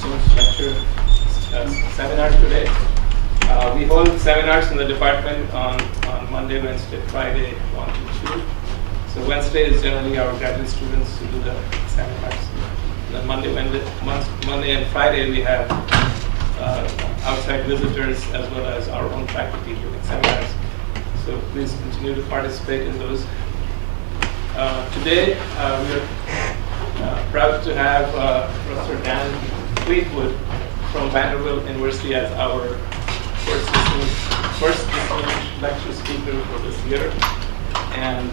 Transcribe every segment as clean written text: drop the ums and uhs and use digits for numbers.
students lecture seminar today. We hold seminars in the department on Monday, Wednesday, Friday, 1 to 2. So Wednesday is generally our graduate students who do the seminars. And then Monday and Friday we have outside visitors as well as our own faculty doing seminars. So please continue to participate in those. Today we are proud to have Professor Dan Fleetwood from Vanderbilt University as our first distinguished lecture speaker for this year. And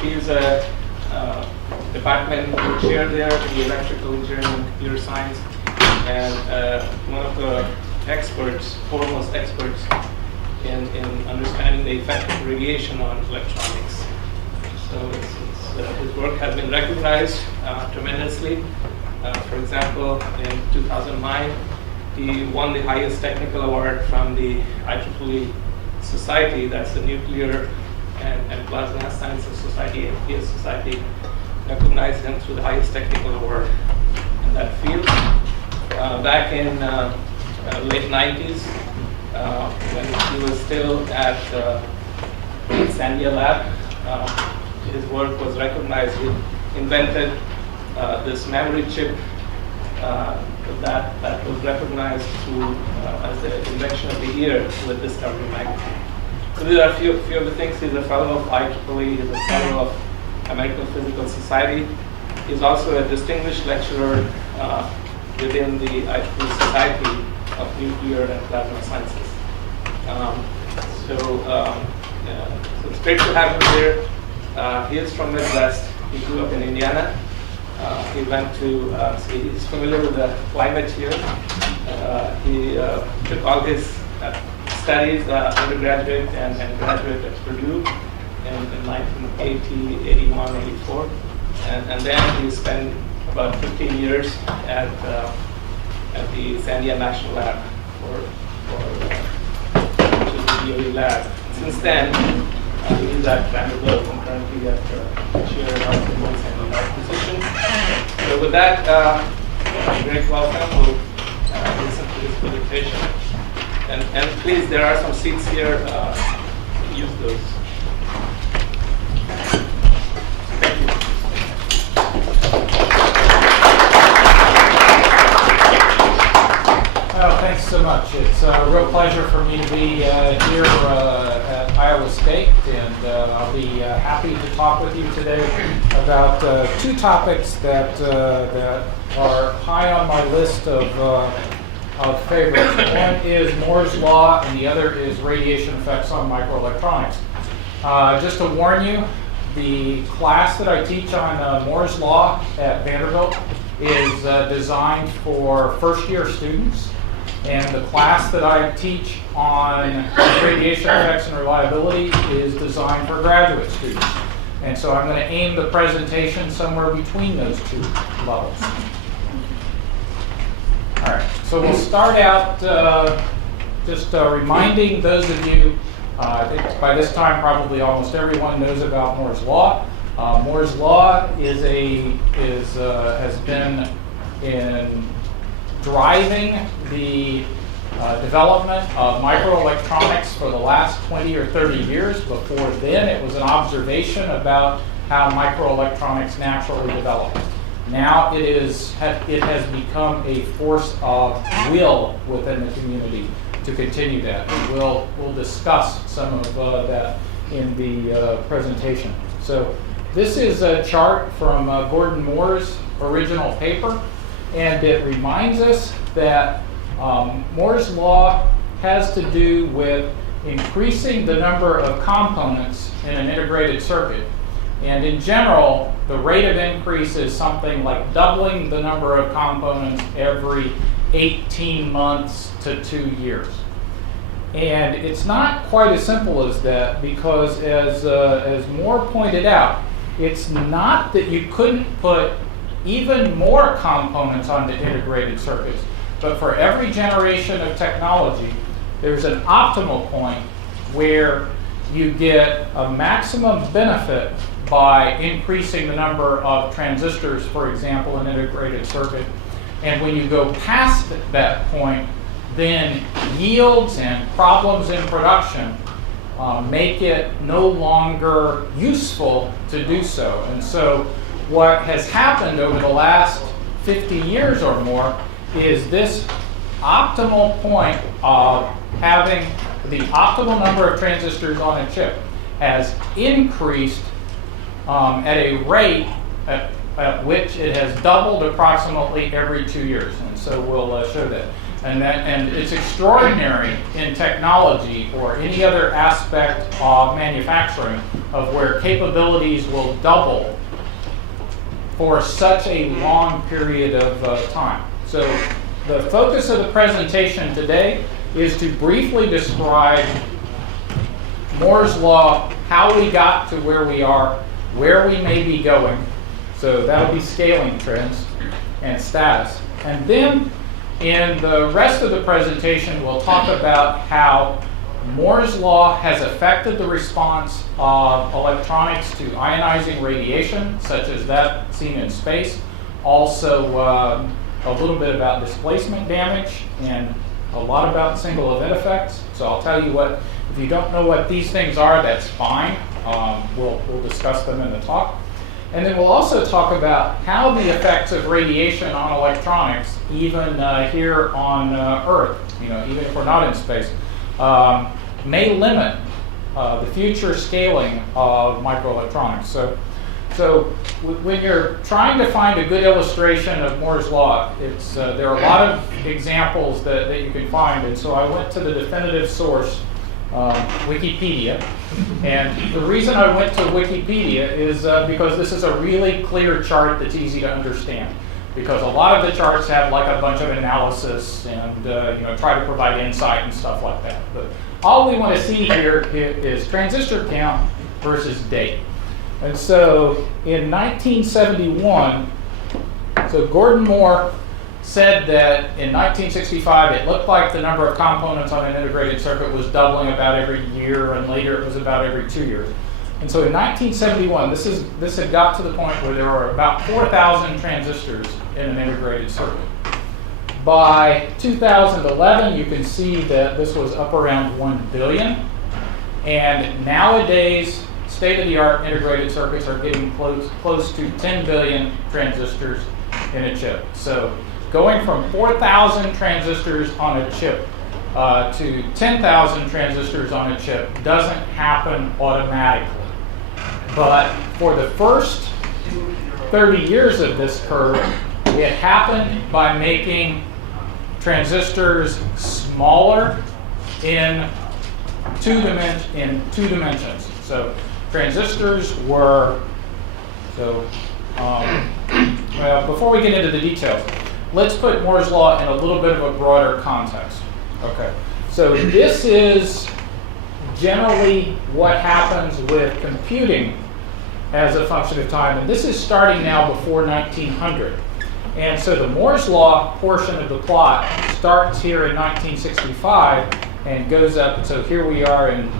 he is a department chair there in the electrical engineering and computer science, and one of the experts, foremost experts in understanding the effect of radiation on electronics. So his work has been recognized tremendously. For example, in 2009, he won the highest technical award from the IEEE Society, that's the Nuclear and Plasma Sciences Society, NPS Society, recognized him through the highest technical award in that field. Back in late 90s, when he was still at Sandia Lab, his work was recognized. He invented this memory chip that was recognized through as the invention of the year with Discovery magazine. So these are a few of the things. He's a fellow of IEEE, he's a fellow of American Physical Society. He's also a distinguished lecturer within the IEEE Society of Nuclear and Plasma Sciences. So it's great to have him here. He is from Midwest. He grew up in Indiana. He went to, so he's familiar with the climate here. He took all his studies, undergraduate and graduate at Purdue in 1980, 81, 84. And then he spent about 15 years at the Sandia National Lab which is the DOE lab. Since then, he is at Vanderbilt and currently at chair of the Sandia Lab position. So with that, great welcome. We'll listen to this presentation. And please, there are some seats here. Use those. Thank you. Oh, thanks so much. It's a real pleasure for me to be here at Iowa State, and I'll be happy to talk with you today about two topics that are high on my list of favorites. One is Moore's Law, and the other is radiation effects on microelectronics. Just to warn you, the class that I teach on Moore's Law at Vanderbilt is designed for first-year students. And the class that I teach on radiation effects and reliability is designed for graduate students. And so I'm going to aim the presentation somewhere between those two levels. All right, so we'll start out just reminding those of you, I think by this time probably almost everyone knows about Moore's Law. Moore's Law has been in driving the development of microelectronics for the last 20 or 30 years. Before then, it was an observation about how microelectronics naturally develop. Now it has become a force of will within the community to continue that. And we'll discuss some of that in the presentation. So this is a chart from Gordon Moore's original paper, and it reminds us that Moore's Law has to do with increasing the number of components in an integrated circuit. And in general, the rate of increase is something like doubling the number of components every 18 months to 2 years. And it's not quite as simple as that, because as Moore pointed out, it's not that you couldn't put even more components onto integrated circuits, but for every generation of technology, there's an optimal point where you get a maximum benefit by increasing the number of transistors, for example, in an integrated circuit, And when you go past that point, then yields and problems in production make it no longer useful to do so. And so what has happened over the last 50 years or more is this optimal point of having the optimal number of transistors on a chip has increased at a rate at which it has doubled approximately every 2 years. And so we'll show that. And it's extraordinary in technology or any other aspect of manufacturing of where capabilities will double for such a long period of time. So the focus of the presentation today is to briefly describe Moore's Law, how we got to where we are, where we may be going. So that'll be scaling trends and status. And then in the rest of the presentation, we'll talk about how Moore's Law has affected the response of electronics to ionizing radiation, such as that seen in space. Also, a little bit about displacement damage and a lot about single event effects. So I'll tell you what, if you don't know what these things are, that's fine. We'll discuss them in the talk. And then we'll also talk about how the effects of radiation on electronics, even here on Earth, even if we're not in space, may limit the future scaling of microelectronics. So when you're trying to find a good illustration of Moore's Law, there are a lot of examples that you can find. And so I went to the definitive source, Wikipedia. And the reason I went to Wikipedia is because this is a really clear chart that's easy to understand. Because a lot of the charts have like a bunch of analysis and try to provide insight and stuff like that. But all we want to see here is transistor count versus date. And so in 1971, so Gordon Moore said that in 1965 it looked like the number of components on an integrated circuit was doubling about every year, and later it was about every 2 years. And so in 1971, this had got to the point where there were about 4,000 transistors in an integrated circuit. By 2011, you can see that this was up around 1 billion. And nowadays, state-of-the-art integrated circuits are getting close to 10 billion transistors in a chip. So going from 4,000 transistors on a chip to 10,000 transistors on a chip doesn't happen automatically. But for the first 30 years of this curve, it happened by making transistors smaller in two dimensions. So transistors were, well, before we get into the details, let's put Moore's Law in a little bit of a broader context. Okay, so this is generally what happens with computing as a function of time, and this is starting now before 1900. And so the Moore's Law portion of the plot starts here in 1965 and goes up, so here we are in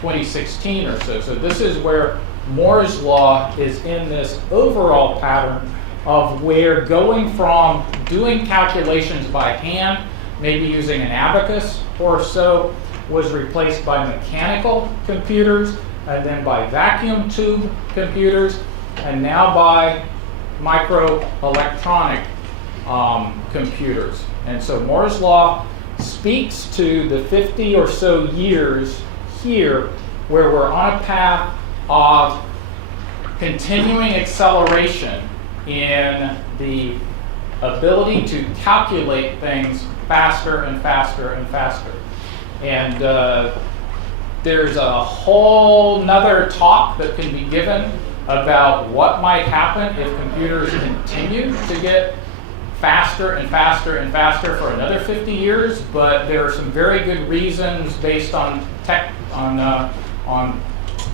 2016 or so. So this is where Moore's Law is in this overall pattern of where going from doing calculations by hand, maybe using an abacus or so, was replaced by mechanical computers, and then by vacuum tube computers, and now by microelectronic computers. And so Moore's Law speaks to the 50 or so years here where we're on a path of continuing acceleration in the ability to calculate things faster and faster and faster. And there's a whole nother talk that can be given about what might happen if computers continue to get faster and faster and faster for another 50 years, but there are some very good reasons based on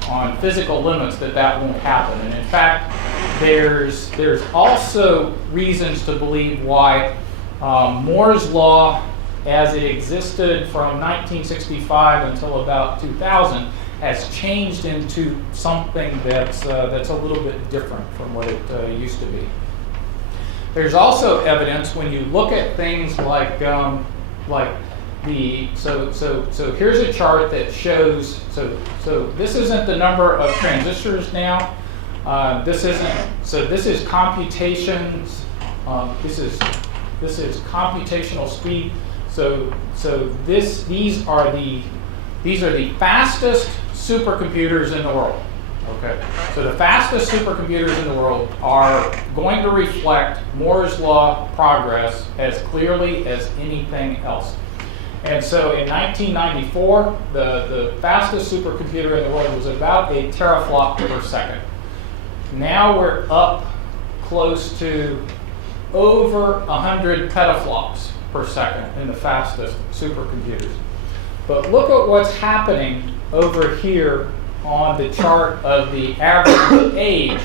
on physical limits that won't happen. And in fact, there's also reasons to believe why Moore's Law, as it existed from 1965 until about 2000, has changed into something that's a little bit different from what it used to be. There's also evidence when you look at things like so here's a chart that shows, so this isn't the number of transistors now. This is computations. This is computational speed. So these are the fastest supercomputers in the world. Okay, so the fastest supercomputers in the world are going to reflect Moore's law progress as clearly as anything else. And so in 1994, the fastest supercomputer in the world was about a teraflop per second. Now we're up close to over 100 petaflops per second in the fastest supercomputers. But look at what's happening over here on the chart of the average age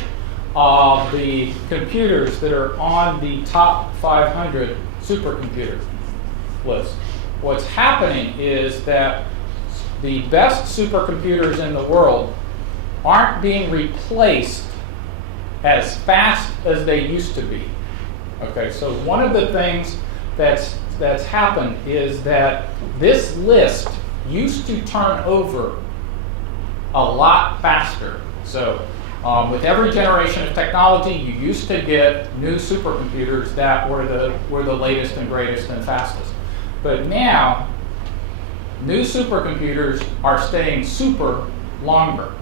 of the computers that are on the top 500 supercomputer list. What's happening is that the best supercomputers in the world aren't being replaced as fast as they used to be. Okay, so one of the things that's happened is that this list used to turn over a lot faster. So with every generation of technology, you used to get new supercomputers that were the latest and greatest and fastest. But now, new supercomputers are staying super longer.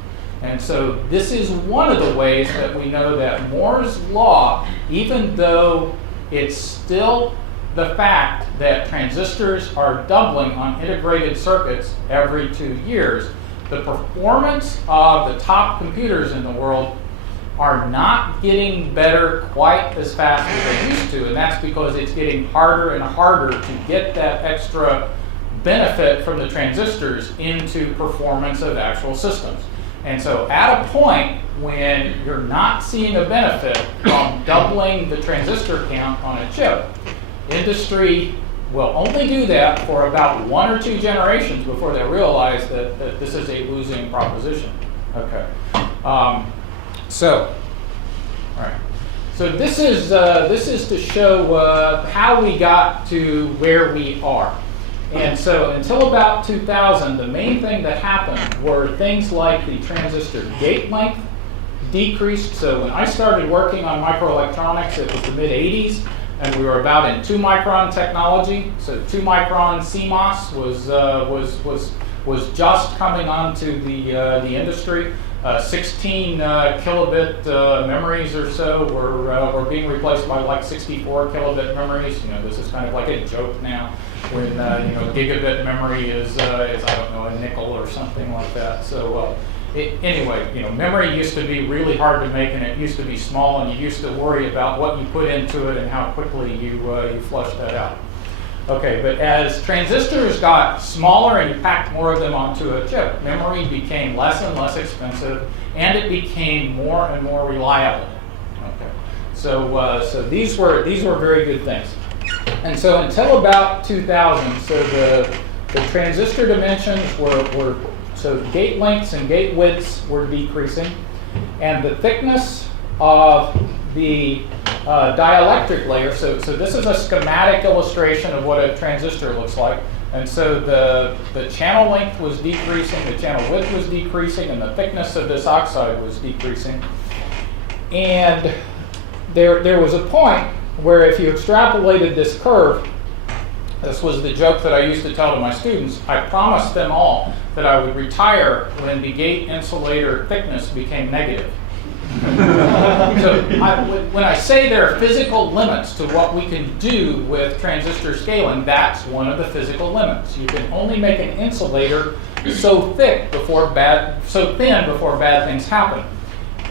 And so this is one of the ways that we know that Moore's law, even though it's still the fact that transistors are doubling on integrated circuits every 2 years, the performance of the top computers in the world are not getting better quite as fast as they used to, and that's because it's getting harder and harder to get that extra benefit from the transistors into performance of actual systems. And so at a point when you're not seeing a benefit from doubling the transistor count on a chip, industry will only do that for about 1 or 2 generations before they realize that this is a losing proposition. Okay. So this is to show how we got to where we are. And so until about 2000, the main thing that happened were things like the transistor gate length decreased. So when I started working on microelectronics, it was the mid-'80s, and we were about in 2-micron technology. So 2-micron CMOS was just coming onto the industry. 16 kilobit memories or so were being replaced by like 64 kilobit memories. You know, this is kind of like a joke now when gigabit memory is I don't know, a nickel or something like that. So anyway, memory used to be really hard to make, and it used to be small, and you used to worry about what you put into it and how quickly you flushed that out. Okay, but as transistors got smaller and you packed more of them onto a chip, memory became less and less expensive, and it became more and more reliable. Okay, so these were very good things. And so until about 2000, so the transistor dimensions were so gate lengths and gate widths were decreasing, and the thickness of the dielectric layer, so this is a schematic illustration of what a transistor looks like. And so the channel length was decreasing, the channel width was decreasing, and the thickness of this oxide was decreasing. And there was a point where if you extrapolated this curve, this was the joke that I used to tell to my students, I promised them all that I would retire when the gate insulator thickness became negative. So when I say there are physical limits to what we can do with transistor scaling, that's one of the physical limits. You can only make an insulator so thin before bad things happen.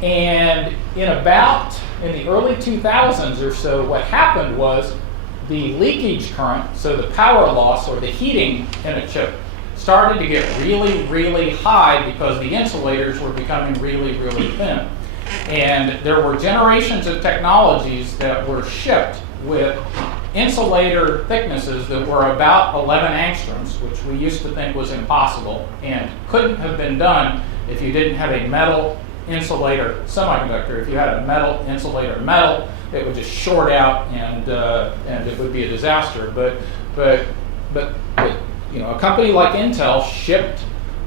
And in the early 2000s or so, what happened was the leakage current, so the power loss or the heating in a chip, started to get really, really high because the insulators were becoming really, really thin. And there were generations of technologies that were shipped with insulator thicknesses that were about 11 angstroms, which we used to think was impossible and couldn't have been done if you didn't have a metal insulator semiconductor. If you had a metal insulator metal, it would just short out, and it would be a disaster. But you know, a company like Intel shipped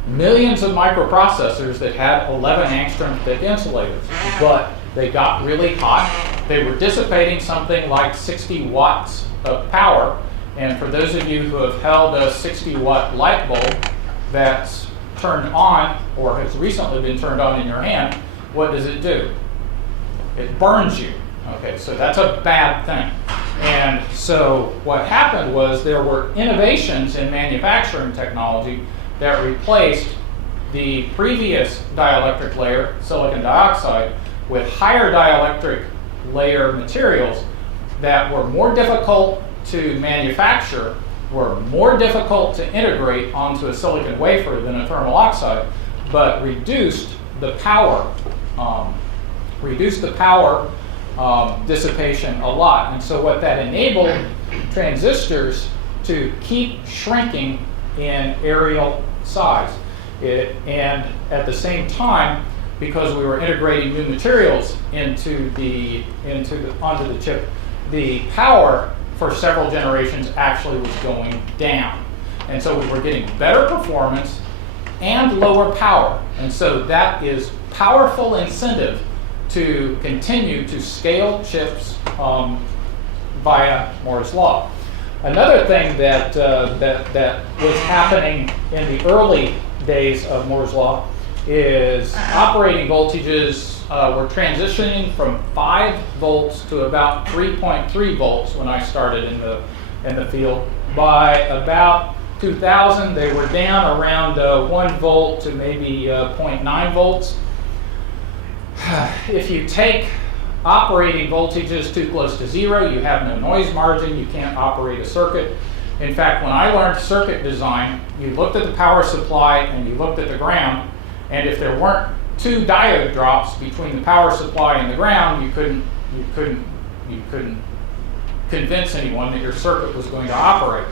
millions of microprocessors that had 11 angstrom thick insulators, but they got really hot. They were dissipating something like 60 watts of power. And for those of you who have held a 60-watt light bulb that's turned on or has recently been turned on in your hand, what does it do? It burns you. Okay, so that's a bad thing. And so what happened was there were innovations in manufacturing technology that replaced the previous dielectric layer, silicon dioxide, with higher dielectric layer materials that were more difficult to manufacture, were more difficult to integrate onto a silicon wafer than a thermal oxide, but reduced the power dissipation a lot. And so what that enabled transistors to keep shrinking in areal size. And at the same time, because we were integrating new materials onto the chip, the power for several generations actually was going down. And so we were getting better performance and lower power. And so that is powerful incentive to continue to scale chips via Moore's Law. Another thing that was happening in the early days of Moore's Law is operating voltages were transitioning from 5 volts to about 3.3 volts when I started in the field. By about 2000, they were down around 1 volt to maybe 0.9 volts. If you take operating voltages too close to zero, you have no noise margin, you can't operate a circuit. In fact, when I learned circuit design, you looked at the power supply and you looked at the ground, and if there weren't 2 diode drops between the power supply and the ground, you couldn't convince anyone that your circuit was going to operate.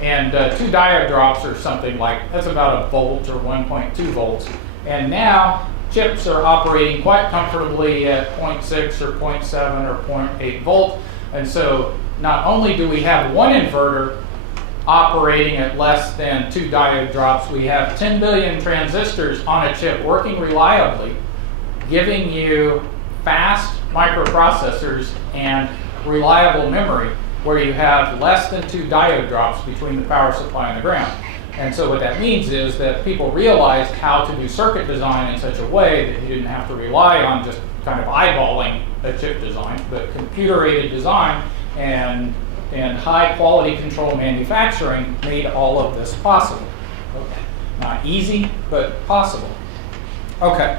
And 2 diode drops are something like, that's about 1 volt or 1.2 volts. And now chips are operating quite comfortably at 0.6 or 0.7 or 0.8 volt. And so not only do we have one inverter operating at less than 2 diode drops, we have 10 billion transistors on a chip working reliably, giving you fast microprocessors and reliable memory where you have less than 2 diode drops between the power supply and the ground. And so what that means is that people realized how to do circuit design in such a way that you didn't have to rely on just kind of eyeballing a chip design, but computer-aided design and high quality control manufacturing made all of this possible. Okay. Not easy, but possible. Okay.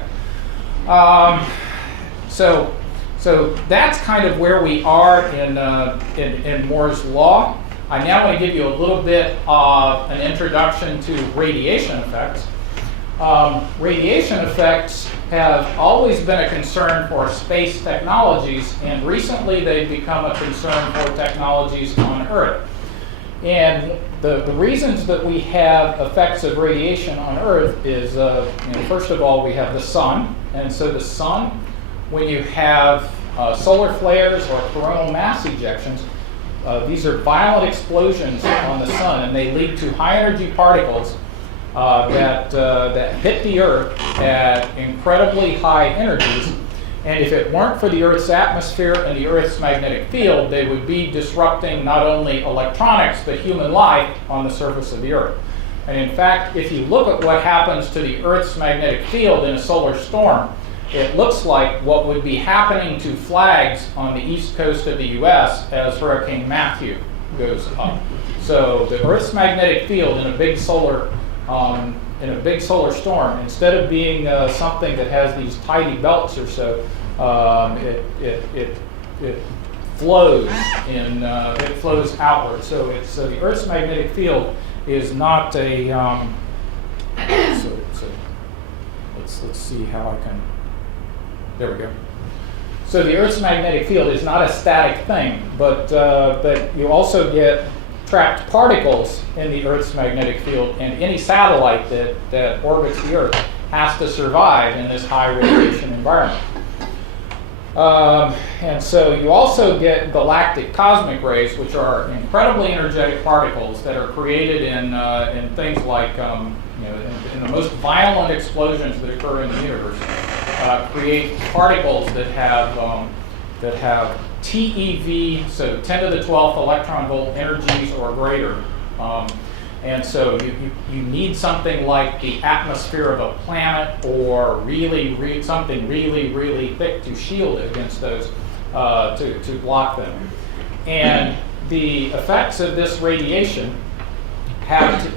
So that's kind of where we are in Moore's Law. I now want to give you a little bit of an introduction to radiation effects. Radiation effects have always been a concern for space technologies, and recently they've become a concern for technologies on Earth. And the reasons that we have effects of radiation on Earth is, first of all, we have the sun. And so the sun, when you have solar flares or coronal mass ejections, these are violent explosions on the sun, and they lead to high-energy particles that hit the Earth at incredibly high energies. And if it weren't for the Earth's atmosphere and the Earth's magnetic field, they would be disrupting not only electronics, but human life on the surface of the Earth. And in fact, if you look at what happens to the Earth's magnetic field in a solar storm, it looks like what would be happening to flags on the east coast of the US as Hurricane Matthew goes up. So the Earth's magnetic field in a big solar storm, instead of being something that has these tiny belts or so, it flows it flows outward. So it's the Earth's magnetic field is not a let's see how I can. There we go. So the Earth's magnetic field is not a static thing, but you also get trapped particles in the Earth's magnetic field, and any satellite that orbits the Earth has to survive in this high radiation environment. And so you also get galactic cosmic rays, which are incredibly energetic particles that are created in things like, in the most violent explosions that occur in the universe, create particles that have TeV, so 10 to the 12th electron volt energies or greater. And so you need something like the atmosphere of a planet or something really thick to shield it against those, to block them. And the effects of this radiation have to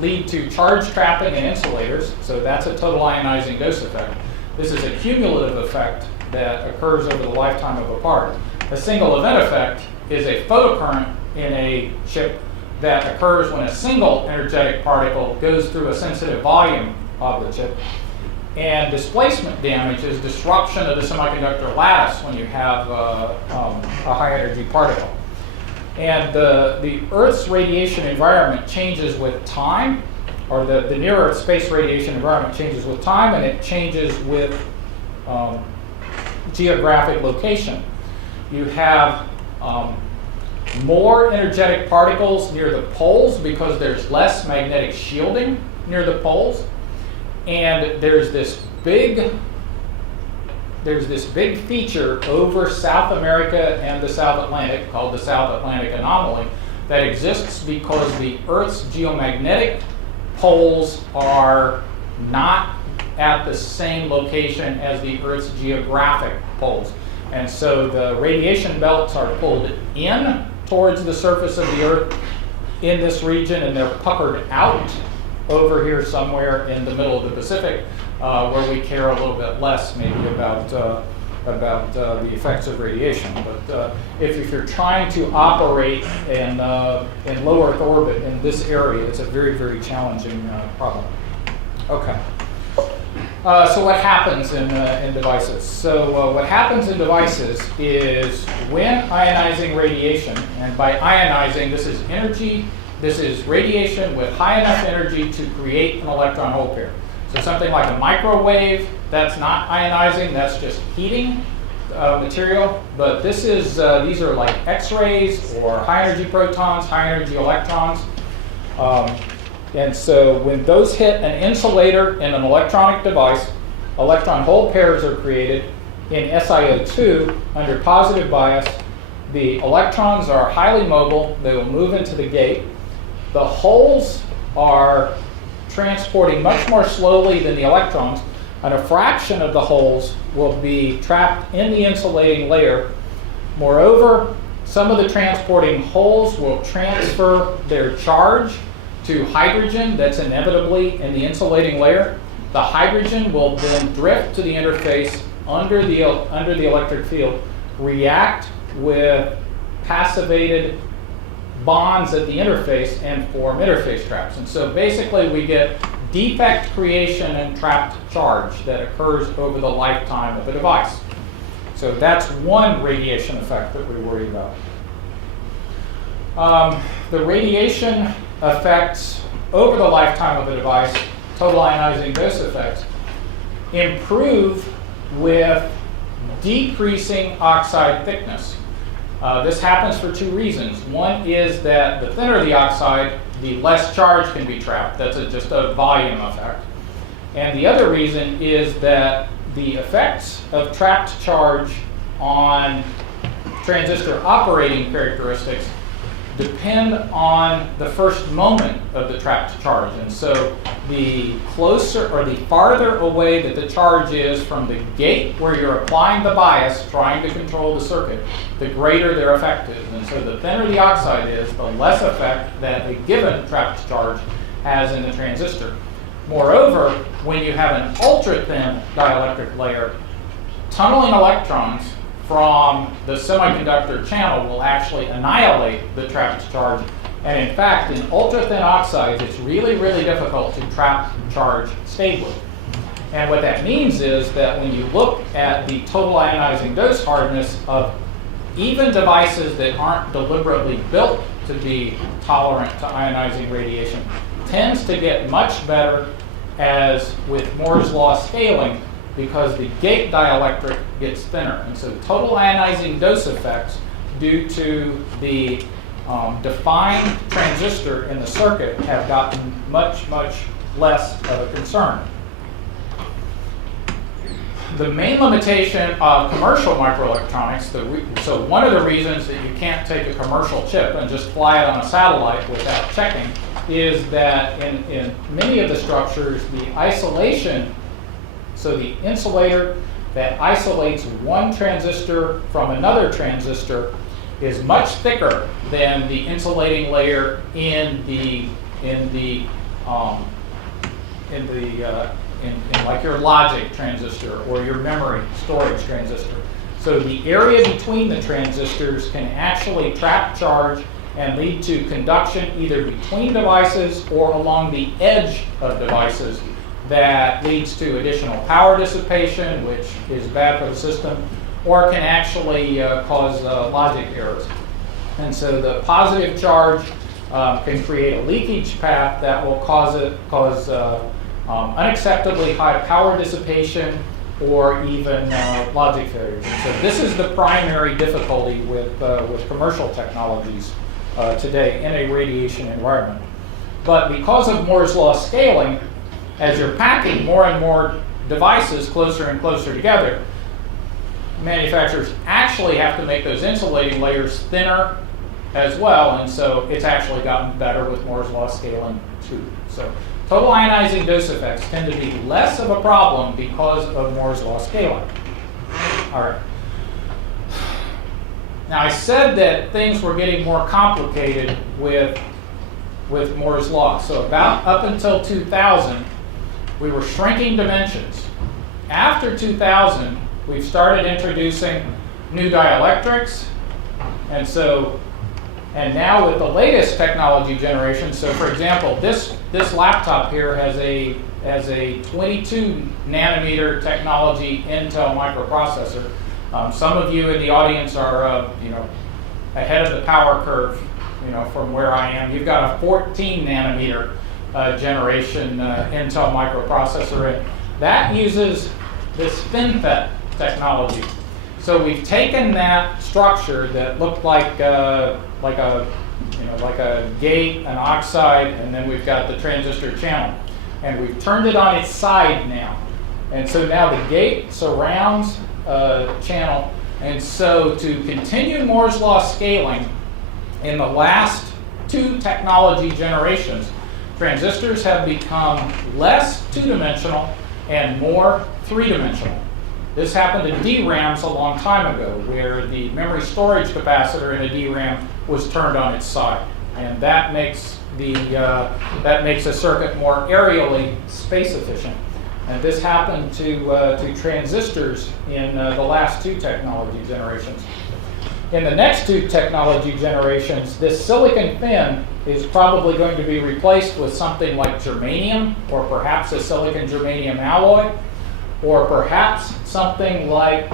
lead to charge trapping in insulators, so that's a total ionizing dose effect. This is a cumulative effect that occurs over the lifetime of a part. A single event effect is a photocurrent in a chip that occurs when a single energetic particle goes through a sensitive volume of the chip. And displacement damage is disruption of the semiconductor lattice when you have a high energy particle. And the Earth's radiation environment changes with time, or the near-Earth space radiation environment changes with time, and it changes with geographic location. You have more energetic particles near the poles because there's less magnetic shielding near the poles, and there's this big feature over South America and the South Atlantic called the South Atlantic anomaly that exists because the Earth's geomagnetic poles are not at the same location as the Earth's geographic poles. And so the radiation belts are pulled in towards the surface of the Earth in this region, and they're puckered out over here somewhere in the middle of the Pacific, where we care a little bit less maybe about the effects of radiation. But if you're trying to operate in low Earth orbit in this area, it's a very challenging problem. Okay. So what happens in devices? So what happens in devices is when ionizing radiation, and by ionizing, this is energy, this is radiation with high enough energy to create an electron hole pair. So something like a microwave, that's not ionizing, that's just heating material. But this is these are like X-rays or high energy protons, high energy electrons. And so when those hit an insulator in an electronic device, electron hole pairs are created in SiO2 under positive bias. The electrons are highly mobile. They will move into the gate. The holes are transporting much more slowly than the electrons, and a fraction of the holes will be trapped in the insulating layer. Moreover, some of the transporting holes will transfer their charge to hydrogen that's inevitably in the insulating layer. The hydrogen will then drift to the interface under the electric field, react with passivated bonds at the interface, and form interface traps. And so basically we get defect creation and trapped charge that occurs over the lifetime of the device. So that's one radiation effect that we worry about. The radiation effects over the lifetime of the device, total ionizing dose effects, improve with decreasing oxide thickness. This happens for two reasons. One is that the thinner the oxide, the less charge can be trapped. That's just a volume effect. And the other reason is that the effects of trapped charge on transistor operating characteristics depend on the first moment of the trapped charge. And so the closer or the farther away that the charge is from the gate where you're applying the bias, trying to control the circuit, the greater their effect is. And so the thinner the oxide is, the less effect that a given trapped charge has in the transistor. Moreover, when you have an ultra-thin dielectric layer, tunneling electrons from the semiconductor channel will actually annihilate the trapped charge. And in fact, in ultra-thin oxides, it's really difficult to trap charge stably. And what that means is that when you look at the total ionizing dose hardness of even devices that aren't deliberately built to be tolerant to ionizing radiation, tends to get much better as with Moore's law scaling, because the gate dielectric gets thinner. And so total ionizing dose effects due to the defined transistor in the circuit have gotten much, much less of a concern. The main limitation of commercial microelectronics, so one of the reasons that you can't take a commercial chip and just fly it on a satellite without checking is that in many of the structures, the isolation, so the insulator that isolates one transistor from another transistor is much thicker than the insulating layer in like your logic transistor or your memory storage transistor. So the area between the transistors can actually trap charge and lead to conduction either between devices or along the edge of devices that leads to additional power dissipation, which is bad for the system, or can actually cause logic errors. And so the positive charge can create a leakage path that will cause unacceptably high power dissipation or even logic failures. And so this is the primary difficulty with commercial technologies today in a radiation environment. But because of Moore's law scaling, as you're packing more and more devices closer and closer together, manufacturers actually have to make those insulating layers thinner as well, and so it's actually gotten better with Moore's law scaling too. So total ionizing dose effects tend to be less of a problem because of Moore's law scaling. All right. Now I said that things were getting more complicated with Moore's law. So about up until 2000, we were shrinking dimensions. After 2000, we've started introducing new dielectrics, and now with the latest technology generation, so for example, this laptop here has a 22 nanometer technology Intel microprocessor. Some of you in the audience are ahead of the power curve, from where I am. You've got a 14 nanometer generation Intel microprocessor, and that uses this FinFET technology. So we've taken that structure that looked like a gate, an oxide, and then we've got the transistor channel, and we've turned it on its side now. And so now the gate surrounds channel, and so to continue Moore's law scaling, in the last two technology generations, transistors have become less two-dimensional and more three-dimensional. This happened to DRAMs a long time ago, where the memory storage capacitor in a DRAM was turned on its side, and that makes a circuit more areally space efficient. And this happened to transistors in the last two technology generations. In the next two technology generations, this silicon fin is probably going to be replaced with something like germanium, or perhaps a silicon germanium alloy, or perhaps something like,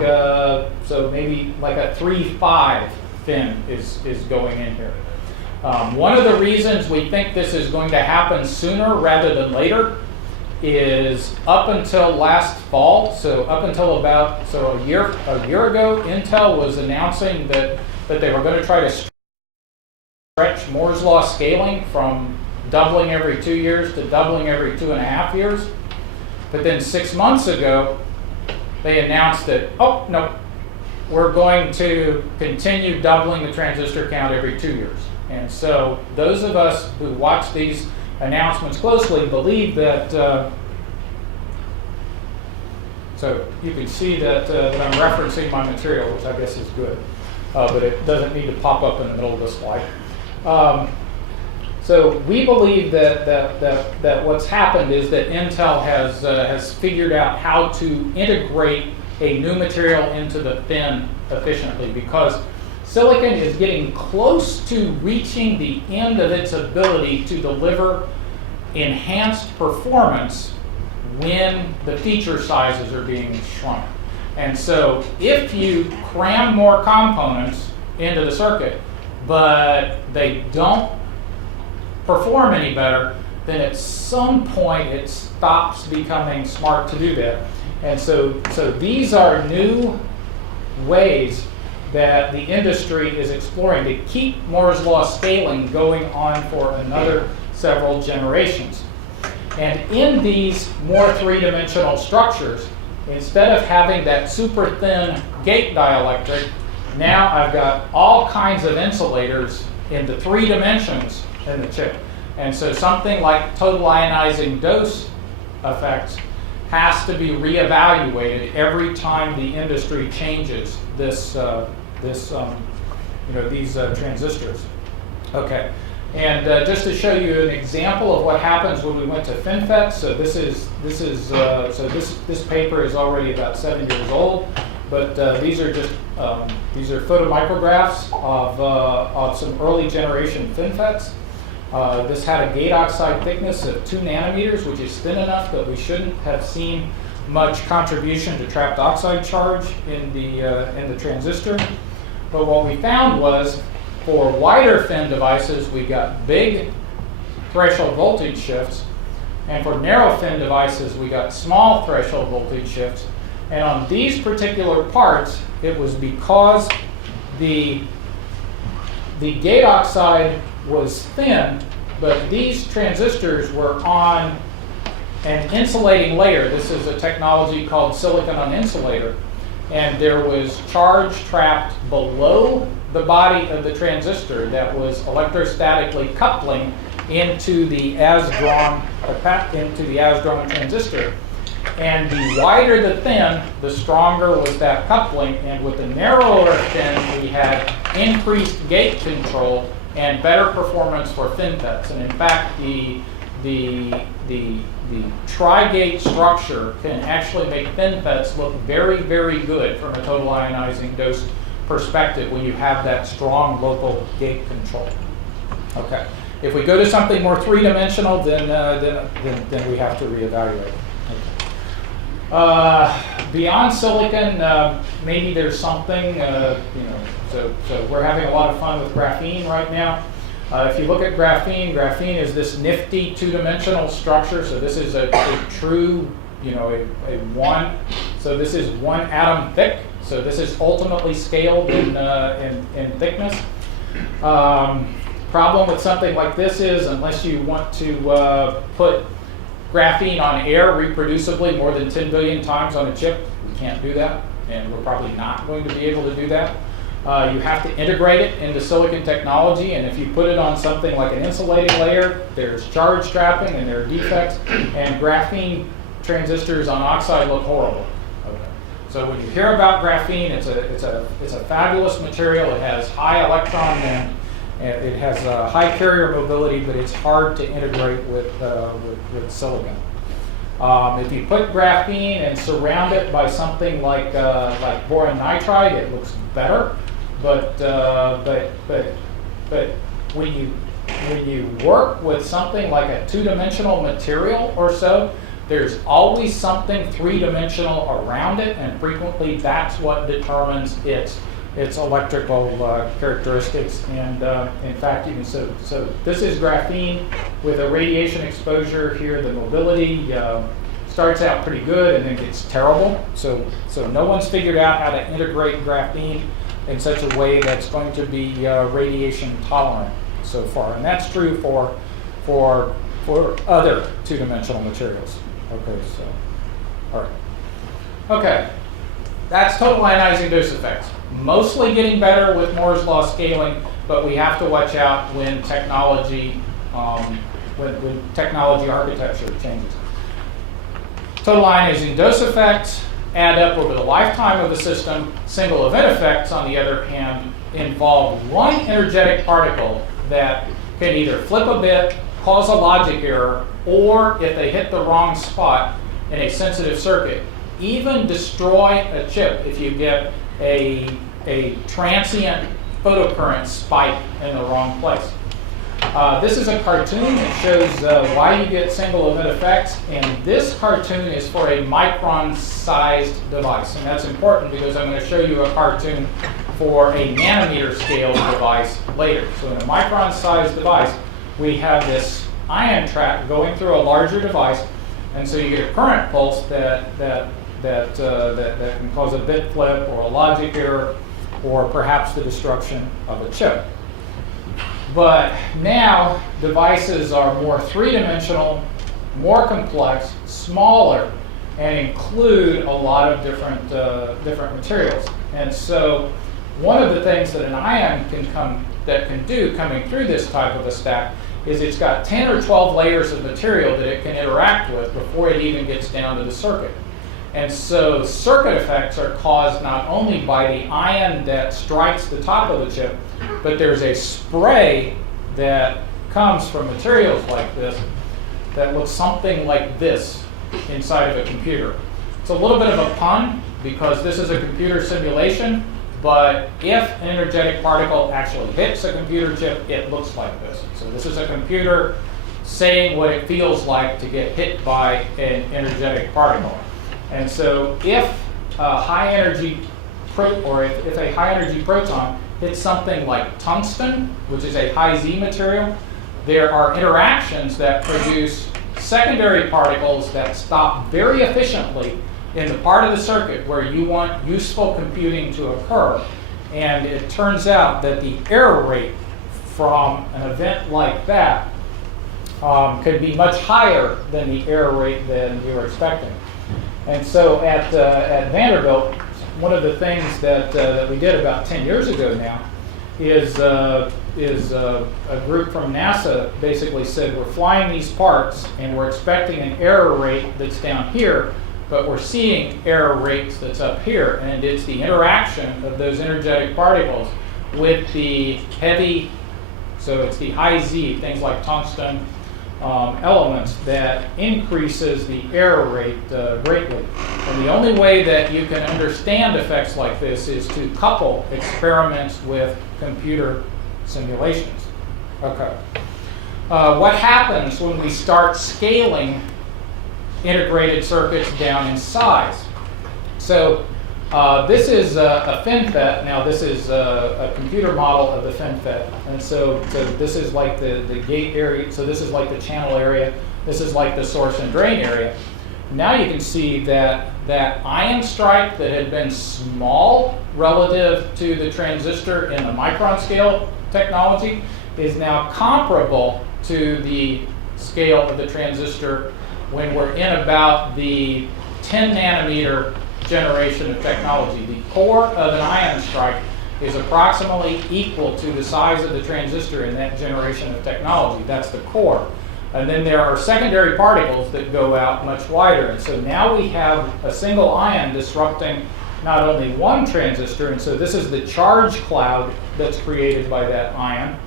so maybe like a 3-5 fin is going in here. One of the reasons we think this is going to happen sooner rather than later is up until last fall, so up until about a year ago, Intel was announcing that they were going to try to stretch Moore's law scaling from doubling every 2 years to doubling every 2.5 years. But then 6 months ago, they announced that, oh, no, we're going to continue doubling the transistor count every 2 years. And so those of us who watch these announcements closely believe that, so you can see that I'm referencing my material, which I guess is good, but it doesn't need to pop up in the middle of the slide. So we believe that what's happened is that Intel has figured out how to integrate a new material into the fin efficiently, because silicon is getting close to reaching the end of its ability to deliver enhanced performance when the feature sizes are being shrunk. And so if you cram more components into the circuit, but they don't perform any better, then at some point it stops becoming smart to do that. And so these are new ways that the industry is exploring to keep Moore's law scaling going on for another several generations. And in these more three-dimensional structures, instead of having that super thin gate dielectric, now I've got all kinds of insulators in the 3 dimensions in the chip. And so something like total ionizing dose effects has to be reevaluated every time the industry changes these transistors. Okay, and just to show you an example of what happens when we went to FinFETs. So this paper is already about 7 years old, but these are photomicrographs of some early generation FinFETs. This had a gate oxide thickness of 2 nanometers, which is thin enough that we shouldn't have seen much contribution to trapped oxide charge in the transistor. But what we found was, for wider fin devices, we got big threshold voltage shifts, and for narrow fin devices, we got small threshold voltage shifts. And on these particular parts, it was because the gate oxide was thin, but these transistors were on an insulating layer. This is a technology called silicon on insulator. And there was charge trapped below the body of the transistor that was electrostatically coupling into the as-drawn transistor. And the wider the fin, the stronger was that coupling. And with the narrower fin, we had increased gate control and better performance for FinFETs. And in fact, the tri-gate structure can actually make FinFETs look very, very good from a total ionizing dose perspective when you have that strong local gate control. Okay. If we go to something more three-dimensional, then we have to reevaluate. Okay. Beyond silicon, maybe there's something, so we're having a lot of fun with graphene right now. If you look at graphene, graphene is this nifty two-dimensional structure. So this is a true, so this is 1 atom thick. So this is ultimately scaled in thickness. Problem with something like this is, unless you want to put graphene on air reproducibly more than 10 billion times on a chip, we can't do that, and we're probably not going to be able to do that. You have to integrate it into silicon technology, and if you put it on something like an insulating layer, there's charge trapping and there are defects, and graphene transistors on oxide look horrible. Okay. So when you hear about graphene, it's a fabulous material. It has high electron and it has high carrier mobility, but it's hard to integrate with silicon. If you put graphene and surround it by something like boron nitride, it looks better. But when you work with something like a two-dimensional material or so, there's always something three-dimensional around it, and frequently that's what determines its electrical characteristics. And in fact, even so this is graphene with a radiation exposure here. The mobility starts out pretty good and then gets terrible. So no one's figured out how to integrate graphene in such a way that's going to be radiation tolerant so far, and that's true for other two-dimensional materials. Okay, so all right. Okay, that's total ionizing dose effects. Mostly getting better with Moore's law scaling, but we have to watch out when technology when technology architecture changes. Total ionizing dose effects add up over the lifetime of the system. Single event effects, on the other hand, involve one energetic particle that can either flip a bit, cause a logic error, or if they hit the wrong spot in a sensitive circuit, even destroy a chip if you get a transient photocurrent spike in the wrong place. This is a cartoon that shows why you get single event effects, and this cartoon is for a micron-sized device. And that's important because I'm going to show you a cartoon for a nanometer scale device later. So in a micron-sized device, we have this ion track going through a larger device, and so you get a current pulse that that can cause a bit flip or a logic error or perhaps the destruction of a chip. But now devices are more three-dimensional, more complex, smaller, and include a lot of different materials. And so one of the things that an ion can do coming through this type of a stack is it's got 10 or 12 layers of material that it can interact with before it even gets down to the circuit. And so circuit effects are caused not only by the ion that strikes the top of the chip, but there's a spray that comes from materials like this that looks something like this inside of a computer. It's a little bit of a pun because this is a computer simulation, but if an energetic particle actually hits a computer chip, it looks like this. So this is a computer saying what it feels like to get hit by an energetic particle. And so if a high energy if a high energy proton hits something like tungsten, which is a high Z material, there are interactions that produce secondary particles that stop very efficiently in the part of the circuit where you want useful computing to occur. And it turns out that the error rate from an event like that could be much higher than the error rate than you were expecting. And so at Vanderbilt, one of the things that we did about 10 years ago now is a group from NASA basically said, we're flying these parts and we're expecting an error rate that's down here, but we're seeing error rates that's up here. And it's the interaction of those energetic particles with the heavy, so it's the high Z, things like tungsten, elements that increases the error rate greatly. And the only way that you can understand effects like this is to couple experiments with computer simulations. Okay. What happens when we start scaling integrated circuits down in size? So this is a FinFET. Now this is a computer model of the FinFET. And so this is like the gate area. So this is like the channel area. This is like the source and drain area. Now you can see that that ion strike that had been small relative to the transistor in the micron scale technology is now comparable to the scale of the transistor when we're in about the 10 nanometer generation of technology. The core of an ion strike is approximately equal to the size of the transistor in that generation of technology. That's the core. And then there are secondary particles that go out much wider. And so now we have a single ion disrupting not only one transistor, and so this is the charge cloud that's created by that ion.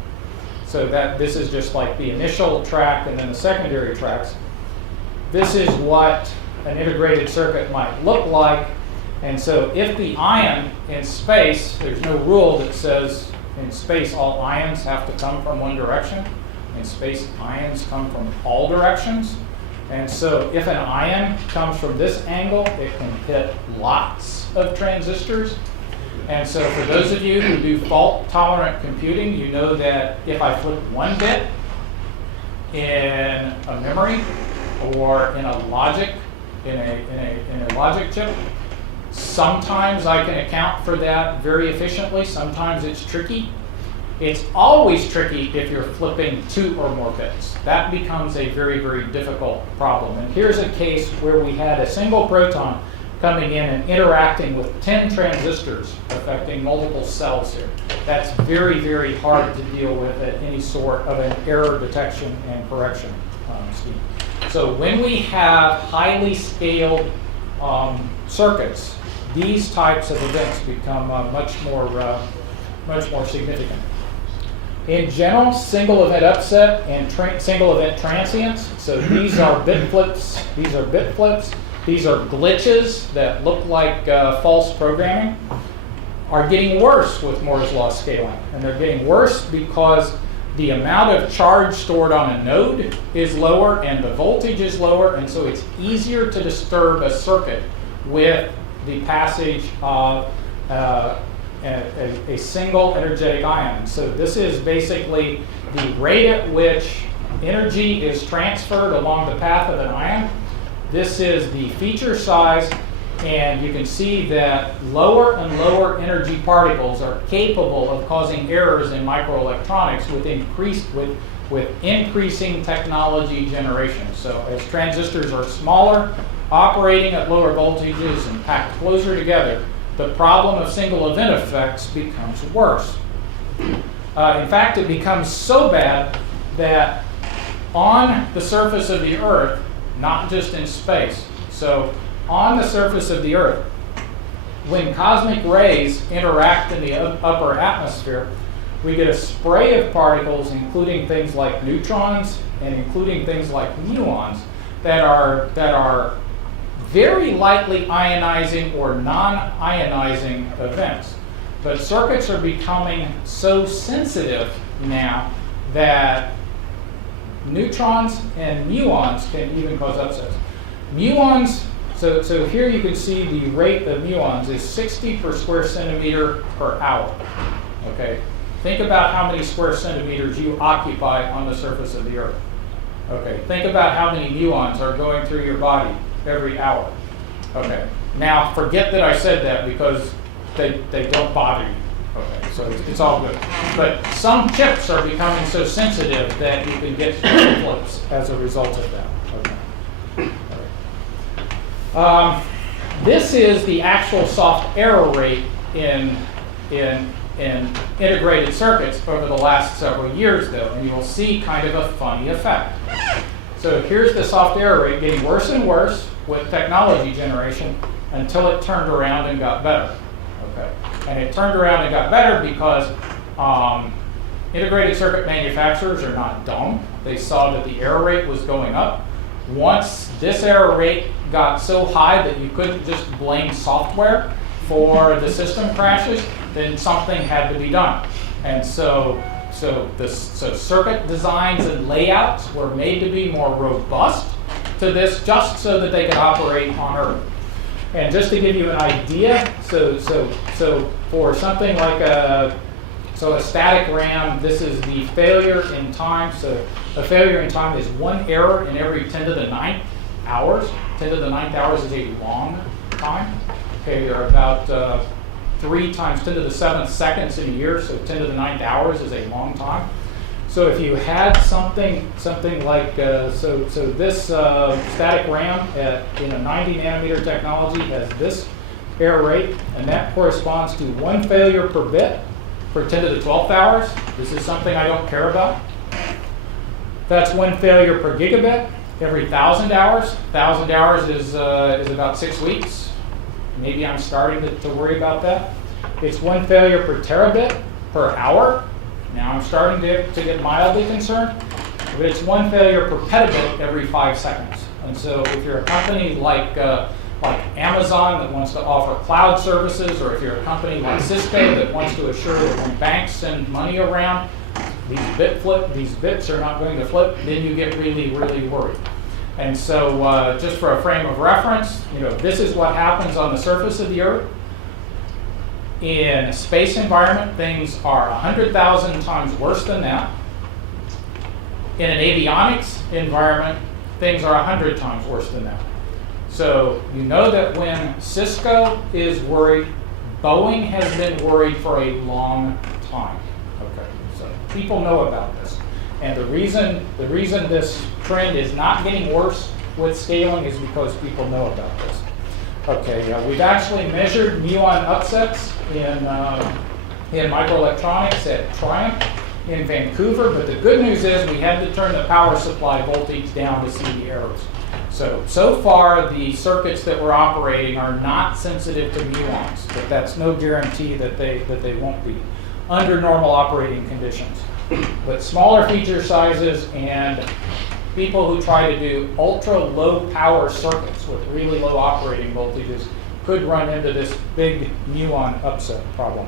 So that this is just like the initial track and then the secondary tracks. This is what an integrated circuit might look like. And so if the ion in space, there's no rule that says in space all ions have to come from one direction. In space, ions come from all directions. And so if an ion comes from this angle, it can hit lots of transistors. And so for those of you who do fault-tolerant computing, you know that if I flip one bit in a memory or in a logic, in a logic chip, sometimes I can account for that very efficiently. Sometimes it's tricky. It's always tricky if you're flipping 2 or more bits. That becomes a very, very difficult problem. And here's a case where we had a single proton coming in and interacting with 10 transistors affecting multiple cells here. That's very, very hard to deal with at any sort of an error detection and correction scheme. So when we have highly scaled circuits, these types of events become much more significant. In general, single event upset and single event transients. So these are bit flips. These are bit flips. These are glitches that look like false programming. Are getting worse with Moore's law scaling, and they're getting worse because the amount of charge stored on a node is lower and the voltage is lower, and so it's easier to disturb a circuit with the passage of a single energetic ion. So this is basically the rate at which energy is transferred along the path of an ion. This is the feature size And you can see that lower and lower energy particles are capable of causing errors in microelectronics with increasing technology generation. So as transistors are smaller, operating at lower voltages and packed closer together, the problem of single event effects becomes worse. In fact, it becomes so bad that on the surface of the Earth, not just in space, so on the surface of the Earth, when cosmic rays interact in the upper atmosphere, we get a spray of particles, including things like neutrons and including things like muons, that are very likely ionizing or non-ionizing events. But circuits are becoming so sensitive now that neutrons and muons can even cause upsets. Muons, so here you can see the rate of muons is 60 per square centimeter per hour. Okay, think about how many square centimeters you occupy on the surface of the Earth. Okay, think about how many muons are going through your body every hour. Okay, now forget that I said that because they don't bother you. Okay, so it's all good. But some chips are becoming so sensitive that you can get flips as a result of that. Okay. All right. This is the actual soft error rate in integrated circuits over the last several years, though, and you will see kind of a funny effect. So here's the soft error rate getting worse and worse with technology generation until it turned around and got better. Okay. And it turned around and got better because integrated circuit manufacturers are not dumb. They saw that the error rate was going up. Once this error rate got so high that you couldn't just blame software for the system crashes, then something had to be done. And so circuit designs and layouts were made to be more robust to this just so that they could operate on Earth. And just to give you an idea, so for something like a static RAM, this is the failure in time. So a failure in time is one error in every 10 to the 9th hours. 10 to the 9th hours is a long time. Okay, there are about 3 times 10 to the 7th seconds in a year, so 10 to the 9th hours is a long time. So if you had something like, this static RAM in a 90 nanometer technology has this error rate, and that corresponds to 1 failure per bit for 10 to the 12th hours. This is something I don't care about. That's 1 failure per gigabit every 1,000 hours. 1,000 hours is about 6 weeks. Maybe I'm starting to worry about that. It's 1 failure per terabit per hour. Now I'm starting to get mildly concerned, but it's 1 failure per petabit every 5 seconds. And so if you're a company like Amazon that wants to offer cloud services, or if you're a company like Cisco that wants to assure that when banks send money around, these bits are not going to flip, then you get really, really worried. And so just for a frame of reference, this is what happens on the surface of the Earth. In a space environment, things are 100,000 times worse than that. In an avionics environment, things are 100 times worse than that. So you know that when Cisco is worried, Boeing has been worried for a long time. Okay, so people know about this. And the reason this trend is not getting worse with scaling is because people know about this. Okay, we've actually measured muon upsets in microelectronics at Triumph in Vancouver, but the good news is we had to turn the power supply voltage down to see the errors. So far, the circuits that we're operating are not sensitive to muons, but that's no guarantee that they won't be under normal operating conditions. But smaller feature sizes and people who try to do ultra low power circuits with really low operating voltages could run into this big muon upset problem.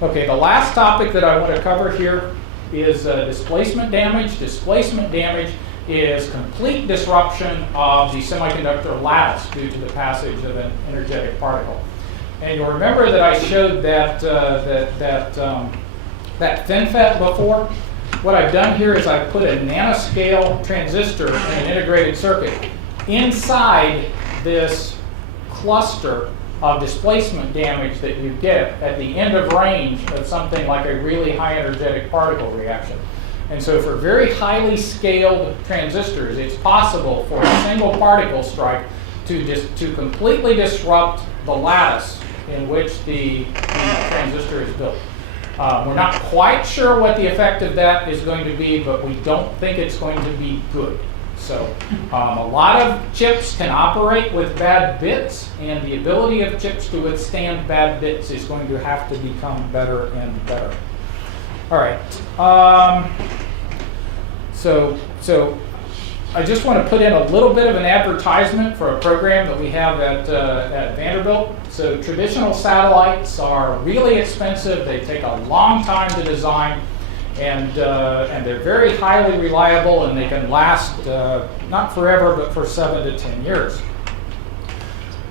Okay, the last topic that I want to cover here is displacement damage. Displacement damage is complete disruption of the semiconductor lattice due to the passage of an energetic particle. And you'll remember that I showed that FinFET before. What I've done here is I've put a nanoscale transistor in an integrated circuit inside this cluster of displacement damage that you get at the end of range of something like a really high energetic particle reaction. And so for very highly scaled transistors, it's possible for a single particle strike to completely disrupt the lattice in which the transistor is built. We're not quite sure what the effect of that is going to be, but we don't think it's going to be good. So a lot of chips can operate with bad bits, and the ability of chips to withstand bad bits is going to have to become better and better. All right. So I just want to put in a little bit of an advertisement for a program that we have at Vanderbilt. So traditional satellites are really expensive. They take a long time to design, and they're very highly reliable, and they can last not forever, but for 7 to 10 years.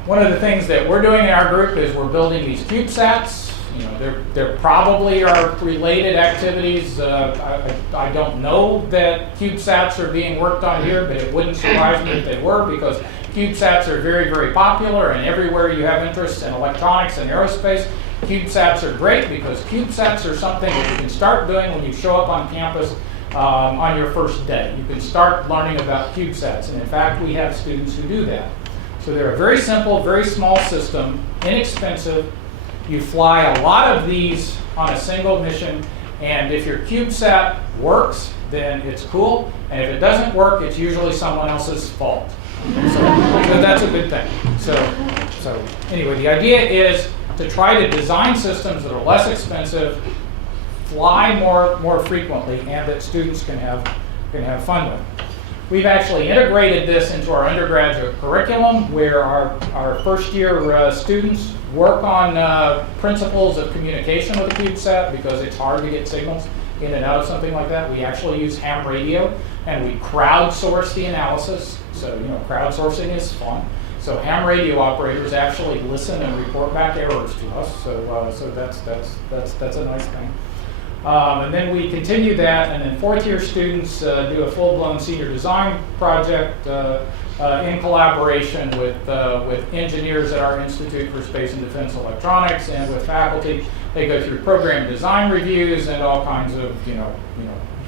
One of the things that we're doing in our group is we're building these CubeSats. You know, there probably are related activities. I don't know that CubeSats are being worked on here, but it wouldn't surprise me if they were, because CubeSats are very, very popular, and everywhere you have interest in electronics and aerospace, CubeSats are great, because CubeSats are something that you can start doing when you show up on campus on your first day. You can start learning about CubeSats, and in fact, we have students who do that. So they're a very simple, very small system, inexpensive. You fly a lot of these on a single mission, and if your CubeSat works, then it's cool, and if it doesn't work, it's usually someone else's fault. So that's a good thing. So anyway, the idea is to try to design systems that are less expensive, fly more frequently, and that students can have fun with. We've actually integrated this into our undergraduate curriculum, where our first-year students work on principles of communication with a CubeSat, because it's hard to get signals in and out of something like that. We actually use ham radio, and we crowdsource the analysis. So, you know, crowdsourcing is fun. So ham radio operators actually listen and report back errors to us. So that's a nice thing. And then we continue that, and then fourth-year students do a full-blown senior design project in collaboration with engineers at our Institute for Space and Defense Electronics and with faculty. They go through program design reviews and all kinds of,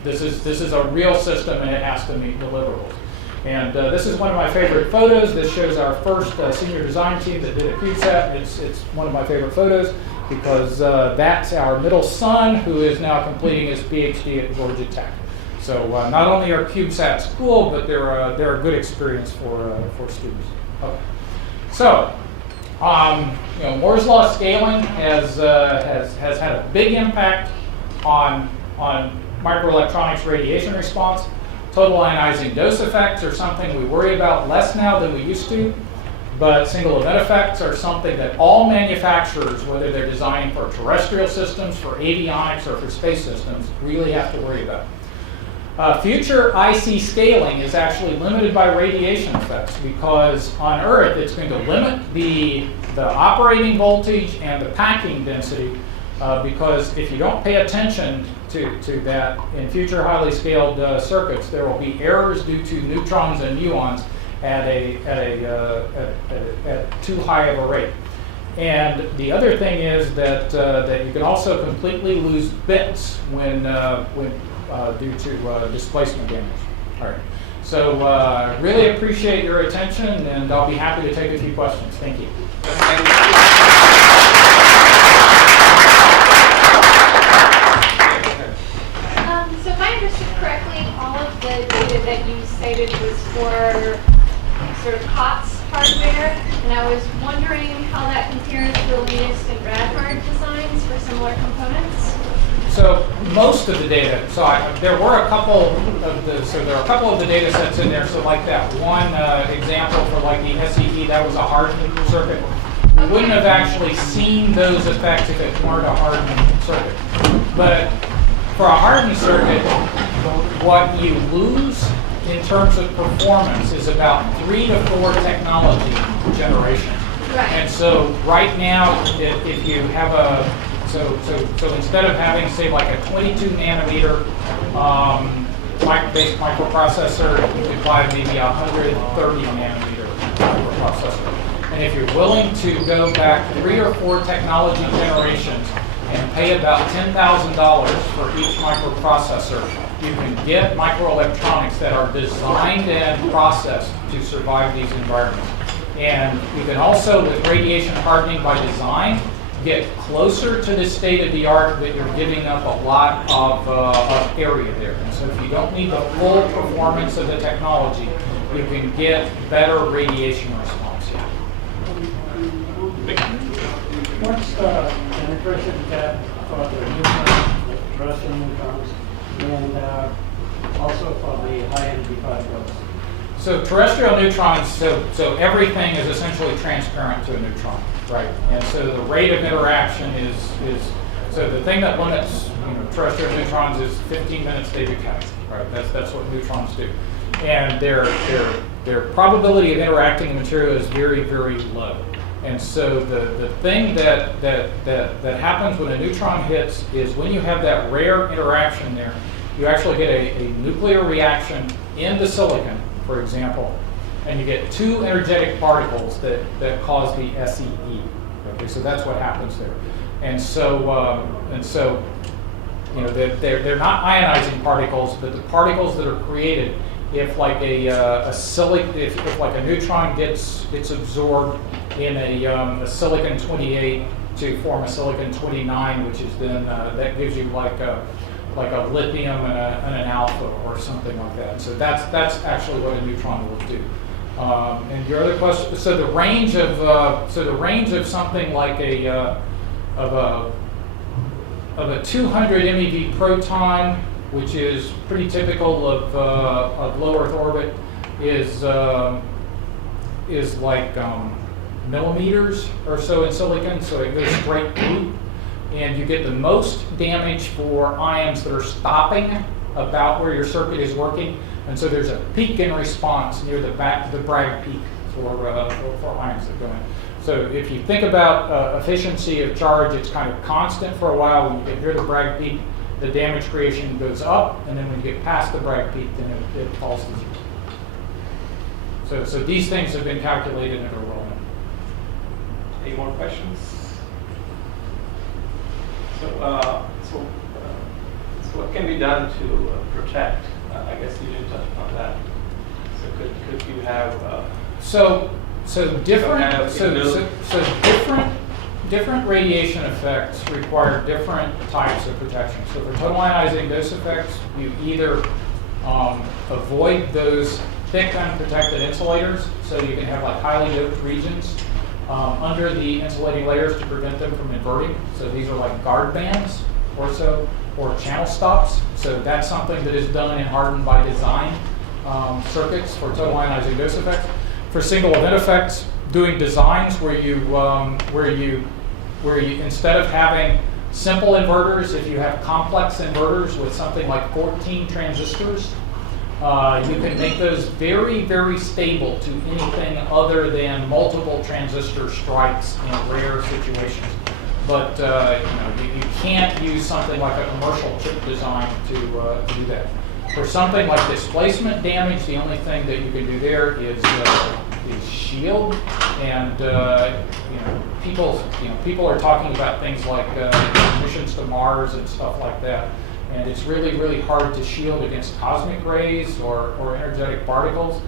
this is a real system, and it has to meet deliverables. And this is one of my favorite photos. This shows our first senior design team that did a CubeSat. It's one of my favorite photos, because that's our middle son, who is now completing his PhD at Georgia Tech. So not only are CubeSats cool, but they're a good experience for students. Okay. So Moore's law scaling has had a big impact on microelectronics radiation response. Total ionizing dose effects are something we worry about less now than we used to. But single event effects are something that all manufacturers, whether they're designing for terrestrial systems, for avionics, or for space systems, really have to worry about. Future IC scaling is actually limited by radiation effects, because on Earth it's going to limit the operating voltage and the packing density, because if you don't pay attention to that in future highly scaled circuits, there will be errors due to neutrons and muons at too high of a rate. And the other thing is that you can also completely lose bits when due to displacement damage. All right. So really appreciate your attention, and I'll be happy to take a few questions. Thank you. So if I understood correctly, all of the data that you cited was for sort of COTS hardware, and I was wondering how that compares to the latest in rad-hard designs for similar components. So most of the data. So there were a couple of the data sets in there. So like that one example for like the SEE, that was a hardened circuit. We wouldn't have actually seen those effects if it weren't a hardened circuit. But for a hardened circuit, what you lose in terms of performance is about 3 to 4 technology generations. Right. And so right now, if you have so instead of having, say, like a 22 nanometer based microprocessor, you could buy maybe a 130 nanometer microprocessor. And if you're willing to go back 3 or 4 technology generations and pay about $10,000 for each microprocessor, you can get microelectronics that are designed and processed to survive these environments. And you can also, with radiation hardening by design, get closer to the state of the art, but you're giving up a lot of area there. And so if you don't need the full performance of the technology, you can get better radiation response. What's the penetration gap for the neutrons, the terrestrial neutrons, and also for the high-energy particles? So terrestrial neutrons, so everything is essentially transparent to a neutron, right? And so the rate of interaction is so the thing that limits terrestrial neutrons is 15 minutes they decay, right? That's what neutrons do, and their probability of interacting in material is very, very low. And so the thing that happens when a neutron hits is when you have that rare interaction there, you actually get a nuclear reaction in the silicon, for example, and you get 2 energetic particles that cause the SEE. Okay, so that's what happens there. And so they're not ionizing particles, but the particles that are created if like if like a neutron gets absorbed in a silicon 28 to form a silicon 29, which is then that gives you like a lithium and an alpha or something like that. So that's actually what a neutron will do. And your other question, so the range of something like a 200 MeV proton, which is pretty typical of low Earth orbit, is like millimeters or so in silicon, so it goes straight through. And you get the most damage for ions that are stopping about where your circuit is working. And so there's a peak in response near the Bragg peak for ions that go in. So if you think about efficiency of charge, it's kind of constant for a while. When you get near the Bragg peak, the damage creation goes up, and then when you get past the Bragg peak, then it falls to zero. So these things have been calculated and are rolling. Any more questions? So what can be done to protect? I guess you didn't touch on that. So could you have different radiation effects require different types of protection. So for total ionizing dose effects, you either avoid those thick unprotected insulators, so you can have like highly doped regions under the insulating layers to prevent them from inverting. So these are like guard bands or so, or channel stops. So that's something that is done and hardened by design circuits for total ionizing dose effects. For single event effects, doing designs where you instead of having simple inverters, if you have complex inverters with something like 14 transistors, you can make those very, very stable to anything other than multiple transistor strikes in rare situations. But you can't use something like a commercial chip design to do that. For something like displacement damage, the only thing that you can do there is shield, and people are talking about things like missions to Mars and stuff like that. And it's really, really hard to shield against cosmic rays or energetic particles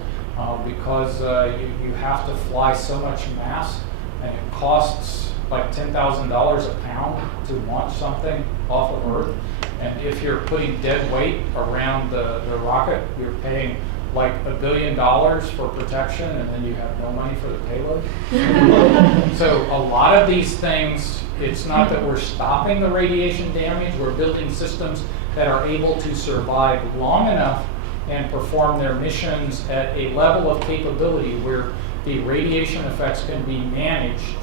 because you have to fly so much mass, and it costs like $10,000 a pound to launch something off of Earth. And if you're putting dead weight around the rocket, you're paying like $1 billion for protection, and then you have no money for the payload. So a lot of these things, it's not that we're stopping the radiation damage, we're building systems that are able to survive long enough and perform their missions at a level of capability where the radiation effects can be managed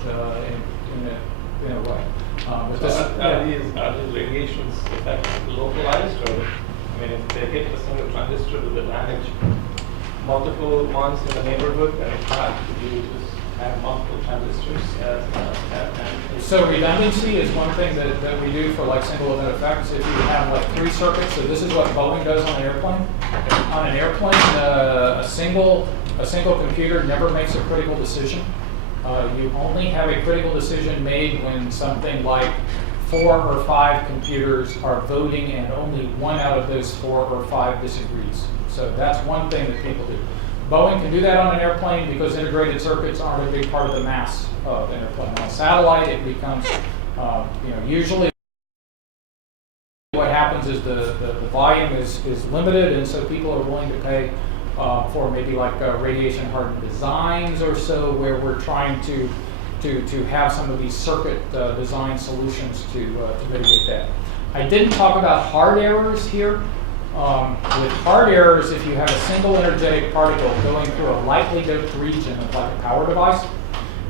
in a way. But this, are these radiations effects localized, or I mean, if they hit a single transistor with the damage, multiple ones in the neighborhood, and it's not, you just have multiple transistors So redundancy is one thing that we do for like single event effects. If you have like 3 circuits, so this is what Boeing does on an airplane. On an airplane, a single computer never makes a critical decision. You only have a critical decision made when something like 4 or 5 computers are voting and only one out of those 4 or 5 disagrees. So that's one thing that people do. Boeing can do that on an airplane because integrated circuits aren't a big part of the mass of an airplane. On a satellite, it becomes, usually what happens is the volume is limited, and so people are willing to pay for maybe like radiation hardened designs or so, where we're trying to have some of these circuit design solutions to mitigate that. I didn't talk about hard errors here. With hard errors, if you have a single energetic particle going through a lightly doped region of like a power device,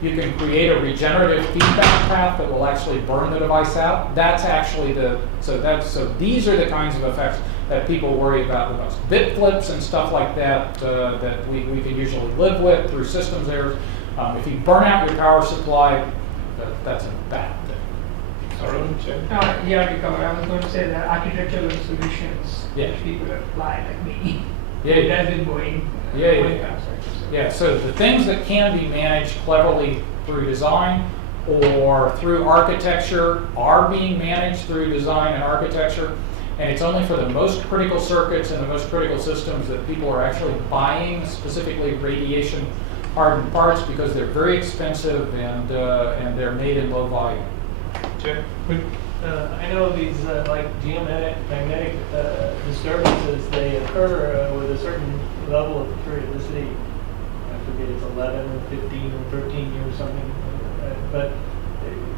you can create a regenerative feedback path that will actually burn the device out. That's actually so these are the kinds of effects that people worry about the most. Bit flips and stuff like that that we can usually live with through systems errors. If you burn out your power supply, that's a bad thing. Yeah, because I was going to say that architectural solutions which people apply, like me, it doesn't going. So the things that can be managed cleverly through design or through architecture are being managed through design and architecture, and it's only for the most critical circuits and the most critical systems that people are actually buying specifically radiation hardened parts, because they're very expensive and they're made in low volume. Sure. I know these like geomagnetic disturbances, they occur with a certain level of periodicity. I forget, it's 11 or 15 or 13 years or something. But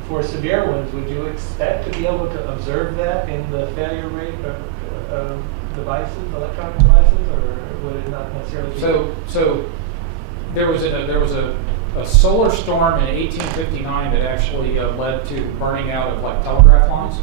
for severe ones, would you expect to be able to observe that in the failure rate of devices, electronic devices, or would it not necessarily be? So there was a solar storm in 1859 that actually led to burning out of like telegraph lines.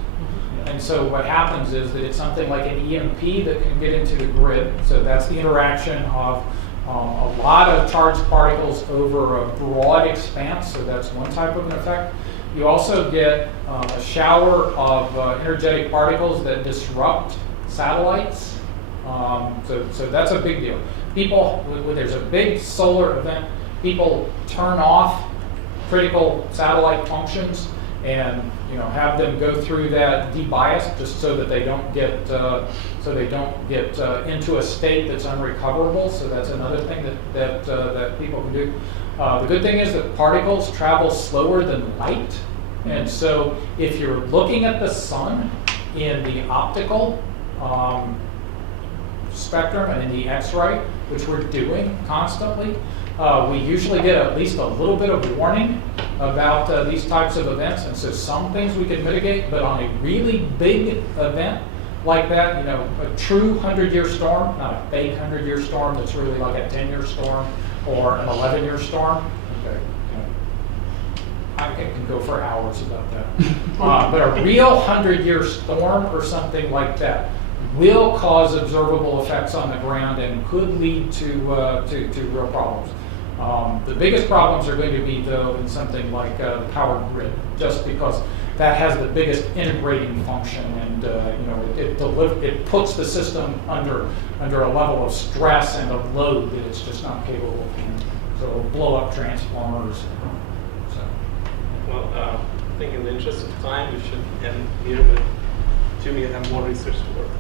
And so what happens is that it's something like an EMP that can get into the grid. So that's the interaction of a lot of charged particles over a broad expanse. So that's one type of an effect. You also get a shower of energetic particles that disrupt satellites. So that's a big deal. People, when there's a big solar event, people turn off critical satellite functions and have them go through that debias, just so that they don't get into a state that's unrecoverable. So that's another thing that people can do. The good thing is that particles travel slower than light, and so if you're looking at the sun in the optical spectrum and in the X-ray, which we're doing constantly, we usually get at least a little bit of warning about these types of events, and so some things we can mitigate, but on a really big event like that, a true 100-year storm, not a fake 100-year storm that's really like a 10-year storm or an 11-year storm. Okay, I can go for hours about that. But a real 100-year storm or something like that will cause observable effects on the ground and could lead to real problems. The biggest problems are going to be, though, in something like the power grid, just because that has the biggest integrating function, and it puts the system under a level of stress and of load that it's just not capable of handling. So it'll blow up transformers. Well, I think in the interest of time, we should end here, but Jimmy, you have more research to work.